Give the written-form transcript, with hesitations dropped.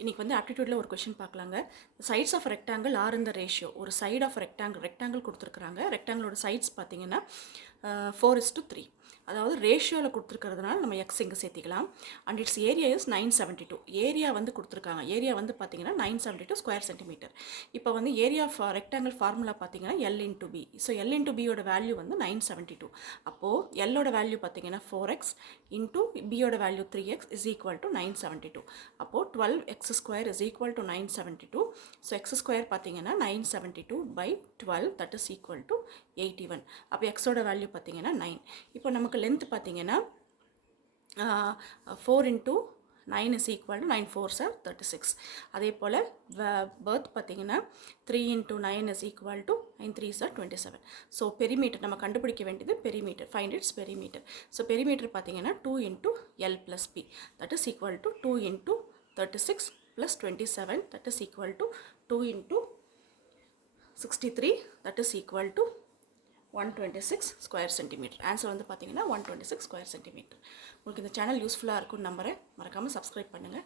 இன்னைக்கு வந்து ஆப்டிடியூடில் ஒரு கொஷின் பார்க்கலாங்க. Sides of rectangle are in the ratio. ஒரு சைடு ஆஃப் ரெக்டாங்கிள் கொடுத்துருக்குறாங்க. ரெக்டாங்கிளோட சைட்ஸ் பார்த்தீங்கன்னா 4:3. அதாவது ரேஷியோவில் கொடுத்துருக்கிறதுனால நம்ம எக்ஸ் இங்கே சேர்த்திக்கலாம். And it's area is 972. Area வந்து கொடுத்துருக்காங்க. ஏரியா வந்து பார்த்தீங்கன்னா 972 ஸ்கொயர் சென்டிமீட்டர். இப்போ வந்து ஏரியா ஆஃப் ரெக்டாங்கிள் ஃபார்முலா பார்த்தீங்கன்னா L into B. So L into பியோட வேல்யூ வந்து 972. அப்போது எல்லோட வேல்யூ பார்த்தீங்கன்னா 4x இன்டூ பியோட value 3x is equal to 972. அப்போது 12x square is equal to 972. So X square பார்த்தீங்கன்னா 972 by 12 that is equal to 81. அப்போ எக்ஸோட வேல்யூ பார்த்தீங்கன்னா 9. இப்போ நமக்கு லென்த் பார்த்தீங்கன்னா 4 into 9 is equal to 9 4s are 36. அதே போல் பர்த் பார்த்தீங்கன்னா 3 into 9 is equal to 9 3s are 27. So perimeter நம்ம கண்டுபிடிக்க வேண்டியது perimeter. Find its perimeter. So perimeter பார்த்தீங்கன்னா 2 into L plus B that is equal to 2 into 36 plus 27 that is equal to 2 into 63 that is equal to 126 square centimetre. Answer வந்து பார்த்தீங்கன்னா 126 square centimetre. உங்களுக்கு இந்த channel யூஸ்ஃபுல்லாக இருக்கும்னு நம்புகிறேன். மறக்காமல் subscribe பண்ணுங்கள்.